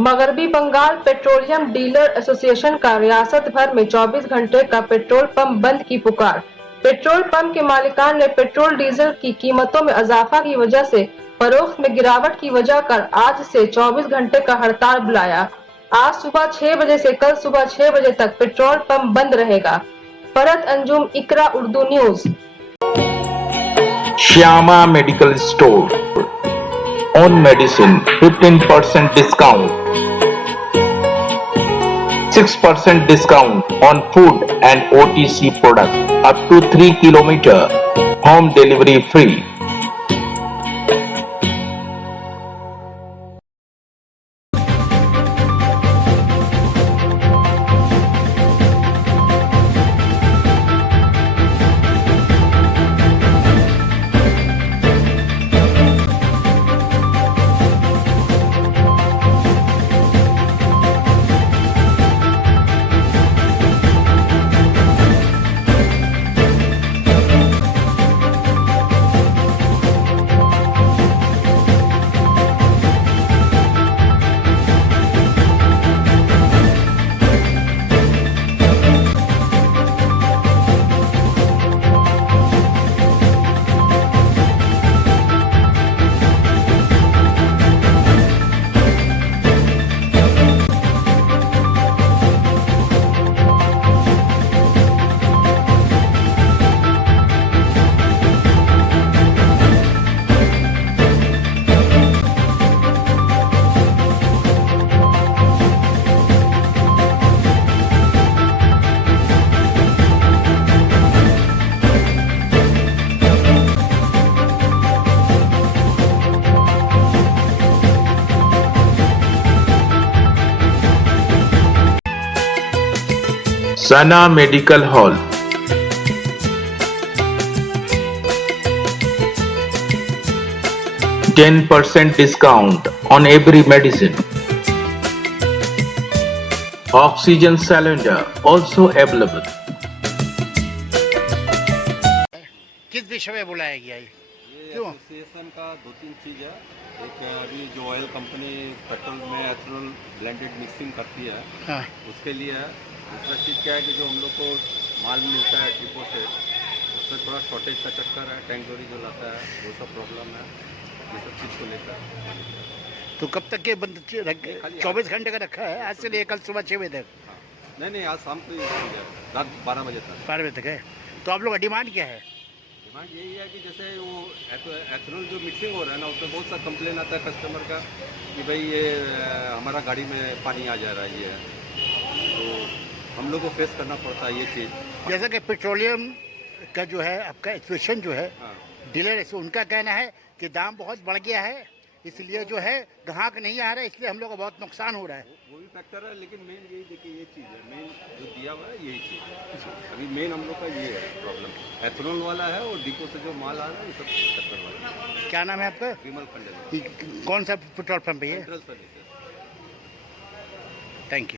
मगरबी Bengal petroleum dealer association का रियासत भर में 24 घंटे का पेट्रोल पंप बंद की पुकार। पेट्रोल पंप के मालिकान ने पेट्रोल डीजल की कीमतों में इजाफा की वजह से फरोख्त में गिरावट की वजह कर आज से 24 घंटे का हड़ताल बुलाया। आज सुबह 6 बजे से कल सुबह 6 बजे तक पेट्रोल पंप बंद रहेगा। Farhat Anjum, Iqra Urdu news. Shyama medical store on medicine 15% discount, 6% discount on food and OTC products up to 3 km, home delivery free. Sana Medical Hall, 10% discount on every medicine. Oxygen cylinder also available. किस विषय में बुलाया गया ये? क्यों? Association का 2-3 चीज़ है। एक अभी जो ऑयल कंपनी पेट्रोल में एथेनॉल ब्लेंडेड मिक्सिंग करती है, हाँ। उसके लिए है। दूसरा चीज़ क्या है कि जो हम लोग को माल मिलता है डिपो से, उसमें थोड़ा शॉर्टेज का चक्कर है, टैंक चोरी जो लाता है वो सब प्रॉब्लम है, ये सब चीज़ को लेकर। तो कब तक ये बंद 24 घंटे का रखा है? आज से लिए कल सुबह 6 बजे तक? हाँ, नहीं आज शाम को रात 12 बजे तक। 12 बजे तक है। तो आप लोग का डिमांड क्या है? डिमांड यही है कि जैसे वो एथेनॉल जो मिक्सिंग हो रहा है ना, उसमें बहुत सा कंप्लेन आता है कस्टमर का कि भाई ये हमारा गाड़ी में पानी आ जा रहा है, ये तो हम लोग को फेस करना पड़ता है ये चीज़। जैसा कि पेट्रोलियम का जो है आपका एसोसिएशन जो है, हाँ। डीलर, उनका कहना है कि दाम बहुत बढ़ गया है, इसलिए जो है ग्राहक नहीं आ रहा है, इसलिए हम लोग को बहुत नुकसान हो रहा है। वो भी फैक्टर है, लेकिन मेन यही देखिए ये चीज़ है, मेन जो दिया हुआ है यही चीज़ है। अभी मेन हम लोग का ये है प्रॉब्लम, एथेनॉल वाला है और डिपो से जो माल आ रहा है ये सब चक्कर वाला है। क्या नाम है आपका? विमल खंडे। कौन सा पेट्रोल पंप है ये? सर्विसेज। Thank you.